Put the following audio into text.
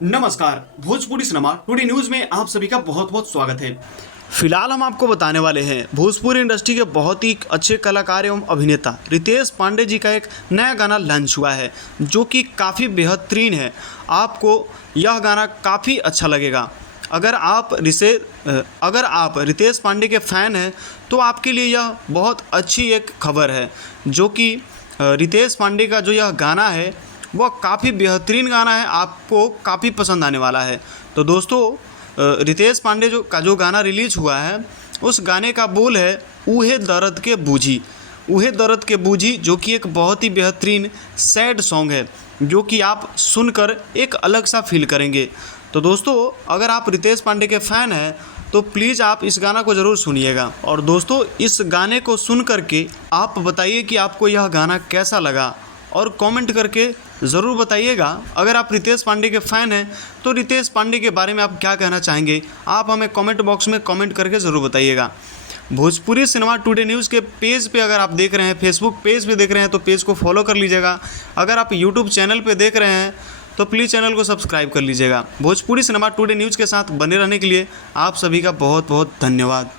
नमस्कार। Bhojpuri cinema today news में आप सभी का बहुत बहुत स्वागत है। फिलहाल हम आपको बताने वाले हैं भोजपुरी इंडस्ट्री के बहुत ही अच्छे कलाकार एवं अभिनेता रितेश पांडे जी का एक नया गाना लॉन्च हुआ है जो कि काफ़ी बेहतरीन है। आपको यह गाना काफ़ी अच्छा लगेगा। अगर आप रितेश पांडे के फ़ैन हैं तो आपके लिए यह बहुत अच्छी एक खबर है, जो कि रितेश पांडे का जो यह गाना है वह काफ़ी बेहतरीन गाना है, आपको काफ़ी पसंद आने वाला है। तो दोस्तों, रितेश पांडे जो गाना रिलीज़ हुआ है उस गाने का बोल है ऊहे दर्द के बूझी। ऊहे दर्द के बूझी जो कि एक बहुत ही बेहतरीन सैड सॉन्ग है जो कि आप सुनकर एक अलग सा फील करेंगे। तो दोस्तों, अगर आप रितेश पांडे के फ़ैन हैं तो प्लीज़ आप इस गाना को ज़रूर सुनिएगा। और दोस्तों, इस गाने को सुन करके आप बताइए कि आपको यह गाना कैसा लगा और कमेंट करके ज़रूर बताइएगा। अगर आप रितेश पांडे के फ़ैन हैं तो रितेश पांडे के बारे में आप क्या कहना चाहेंगे, आप हमें कमेंट बॉक्स में कमेंट करके ज़रूर बताइएगा। भोजपुरी सिनेमा टुडे न्यूज़ के पेज पे अगर आप देख रहे हैं, फेसबुक पेज पे देख रहे हैं तो पेज को फॉलो कर लीजिएगा। अगर आप यूट्यूब चैनल पे देख रहे हैं तो प्लीज़ चैनल को सब्सक्राइब कर लीजिएगा। भोजपुरी सिनेमा टुडे न्यूज़ के साथ बने रहने के लिए आप सभी का बहुत बहुत धन्यवाद।